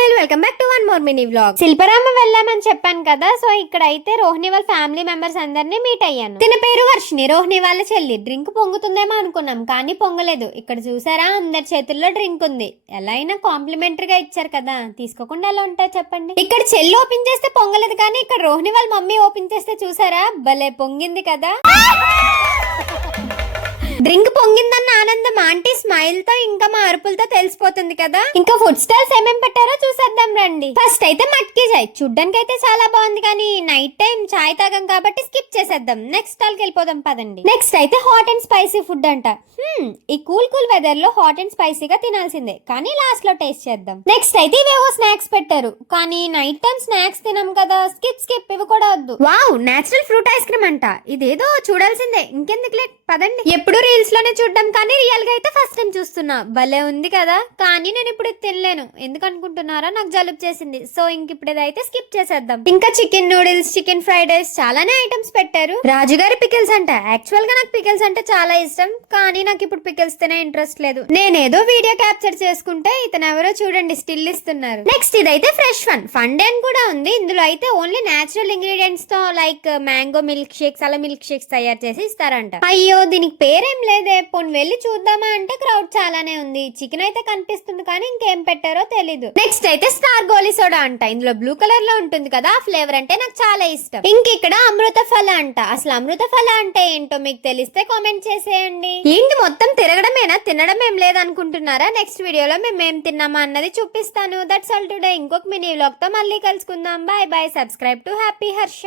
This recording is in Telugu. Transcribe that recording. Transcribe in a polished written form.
Smile, welcome back to one more mini vlog. Shilparama వెళ్ళామని చెప్పాను కదా, సో ఇక్కడ అయితే రోహిణి వాళ్ళ ఫ్యామిలీ మెంబర్స్ అందరినీ మీట్ అయ్యాను. తిన పేరు వర్షిని, రోహిణి వాళ్ళ చెల్లి. డ్రింక్ పొంగుతుందేమో అనుకున్నాం, కానీ పొంగలేదు. ఇక్కడ చూసారా, అందరి చేతుల్లో డ్రింక్ ఉంది. ఎలా అయినా కాంప్లిమెంటరీగా ఇచ్చారు కదా, తీసుకోకుండా ఎలా ఉంటాయి చెప్పండి. ఇక్కడ చెల్లి ఓపెన్ చేస్తే పొంగలేదు, కానీ ఇక్కడ రోహిణి వాళ్ళ మమ్మీ ఓపెన్ చేస్తే చూసారా, భలే పొంగింది కదా. డ్రింక్ పొంగిందన్న ఆనందం ఆంటీ స్మైల్ తో ఇంకా మా అరుపులతో తెలిసిపోతుంది కదా. ఇంకా ఫుడ్ స్టాల్స్ ఏమేం పెట్టారో చూసేద్దాం రండి. ఫస్ట్ అయితే మట్కి చాయ్, చూడ్డానికి అయితే చాలా బాగుంది, కానీ నైట్ టైం చాయ్ తాగం కాబట్టి స్కిప్ చేసేద్దాం. నెక్స్ట్ స్టాల్ కి వెళ్ళిపోదాం పదండి. నెక్స్ట్ అయితే హాట్ అండ్ స్పైసీ ఫుడ్ అంట. ఈ కూల్ వెదర్ లో హాట్ అండ్ స్పైసీగా తినాల్సిందే, కానీ లాస్ట్ లో టేస్ట్ చేద్దాం. నెక్స్ట్ అయితే ఇవేవో స్నాక్స్ పెట్టారు, కానీ నైట్ టైం స్నాక్స్ తినం కదా, స్కిప్ ఇవి కూడా వద్దు. Wow, natural fruit ice cream అంట. ఇదేదో చూడాల్సిందే, ఇంకెందుకు లేట్ పదండి. ఎప్పుడు రీల్స్ లోనే చూడడం, కానీ రియల్ గా అయితే ఫస్ట్ టైం చూస్తున్నా. భలే ఉంది కదా, కానీ నేను ఇప్పుడు తినలేను. ఎందుకు అనుకుంటున్నారా, నాకు జలుబు చేసింది. సో ఇంక ఇప్పుడు ఇదైతే స్కిప్ చేసేద్దాం. ఇంకా chicken noodles, chicken fried rice, చాలానే ఐటమ్స్ పెట్టారు. రాజుగారి పికిల్స్ అంట. యాక్చువల్ గా నాకు పికిల్స్ అంటే చాలా ఇష్టం, కానీ నాకు ఇప్పుడు పికిల్స్ తినే ఇంట్రెస్ట్ లేదు. నేనేదో వీడియో క్యాప్చర్ చేసుకుంటే ఇతను ఎవరో చూడండి స్టిల్ ఇస్తున్నారు. నెక్స్ట్ ఇదైతే ఫ్రెష్ ఫన్ డే అని కూడా ఉంది. ఇందులో అయితే ఓన్లీ నేచురల్ ఇంగ్రీడియంట్స్ తో లైక్ మ్యాంగో మిల్క్ షేక్స్, అలా మిల్క్ షేక్స్ తయారు చేసి ఇస్తారంట. అయ్యో, దీనికి పేరేం లేదే, పోనీ వెళ్ళి చూద్దామా అంటే క్రౌడ్ చాలానే ఉంది. చికెన్ అయితే కనిపిస్తుంది, కానీ ఇంకేం పెట్టారో తెలీదు. నెక్స్ట్ అయితే స్టార్ గోలీ సోడా అంట. ఇందులో బ్లూ కలర్ లో ఉంటుంది కదా, ఆ ఫ్లేవర్ అంటే నాకు చాలా ఇష్టం. ఇంక ఇక్కడ అమృత ఫల అంట. అసలు అమృత ఫల అంటే ఏంటో మీకు తెలిస్తే కామెంట్ చేసేయండి. ఏంటి మొత్తం తిరగడమేనా, తినడం ఏం లేదనుకుంటున్నారా? నెక్స్ట్ వీడియోలో మేమేం తిన్నామా అన్నది చూపిస్తాను. That's all today. ఇంకొక మినీ వ్లాగ్ తో మళ్ళీ కలుసుకుందాం. Bye bye. Subscribe to happy Harsha.